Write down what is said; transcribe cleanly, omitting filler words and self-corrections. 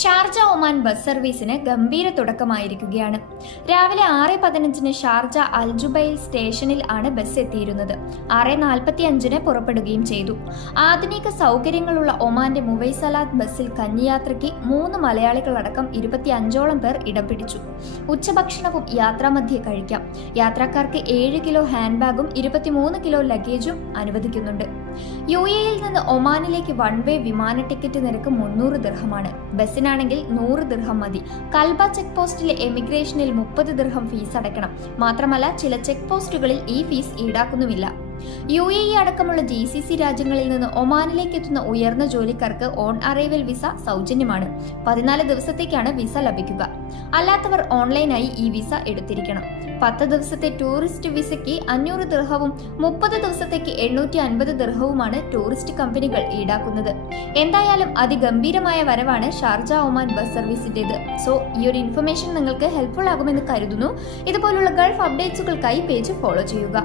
Sharjah Oman bus സർവീസിന് ഗംഭീര തുടക്കമായിരിക്കുകയാണ്. രാവിലെ 6:15 ഷാർജ അൽ ജുബൈൽ സ്റ്റേഷനിൽ ആണ് ബസ് എത്തിയിരുന്നത്. 6:45 പുറപ്പെടുകയും ചെയ്തു. ആധുനിക സൗകര്യങ്ങളുള്ള ഒമാന്റെ മുവൈസലാത്ത് ബസ്സിൽ കഞ്ഞിയാത്രയ്ക്ക് 3 മലയാളികളടക്കം 25ഓളം പേർ ഇടം പിടിച്ചു. ഉച്ചഭക്ഷണവും യാത്രാമധ്യേ കഴിക്കാം. യാത്രക്കാർക്ക് 7 കിലോ ഹാൻഡ് ബാഗും 23 കിലോ ലഗേജും അനുവദിക്കുന്നുണ്ട്. UAE-യിൽ നിന്ന് ഒമാനിലേക്ക് വൺ വേ വിമാന ടിക്കറ്റ് നിരക്ക് 300 ദിർഹമാണ്. ബസ്സിനാണെങ്കിൽ 100 ദിർഹം മതി. കൽബ ചെക്ക് പോസ്റ്റിലെ എമിഗ്രേഷനിൽ 30 ദിർഹം ഫീസ് അടയ്ക്കണം. മാത്രമല്ല ചില ചെക്ക് പോസ്റ്റുകളിൽ ഈ ഫീസ് ഈടാക്കുന്നുമില്ല. UAE അടക്കമുള്ള GCC രാജ്യങ്ങളിൽ നിന്ന് ഒമാനിലേക്ക് എത്തുന്ന ഉയർന്ന ജോലിക്കാർക്ക് ഓൺ അറൈവൽ വിസ സൗജന്യമാണ്. 14 ദിവസത്തേക്കാണ് വിസ ലഭിക്കുക. അല്ലാത്തവർ ഓൺലൈനായി ഈ വിസ എടുത്തിരിക്കണം. 10 ദിവസത്തെ ടൂറിസ്റ്റ് വിസയ്ക്ക് 500 ദിർഹവും 30 ദിവസത്തേക്ക് 850 ദിർഹവുമാണ് ടൂറിസ്റ്റ് കമ്പനികൾ ഈടാക്കുന്നത്. എന്തായാലും അതിഗംഭീരമായ വരവാണ് ഷാർജ ഒമാൻ ബസ് സർവീസിന്റേത്. സോ ഈ ഒരു ഇൻഫർമേഷൻ നിങ്ങൾക്ക് ഹെൽപ്ഫുൾ ആകുമെന്ന് കരുതുന്നു. ഇതുപോലുള്ള ഗൾഫ് അപ്ഡേറ്റ്സുകൾക്കായി പേജ് ഫോളോ ചെയ്യുക.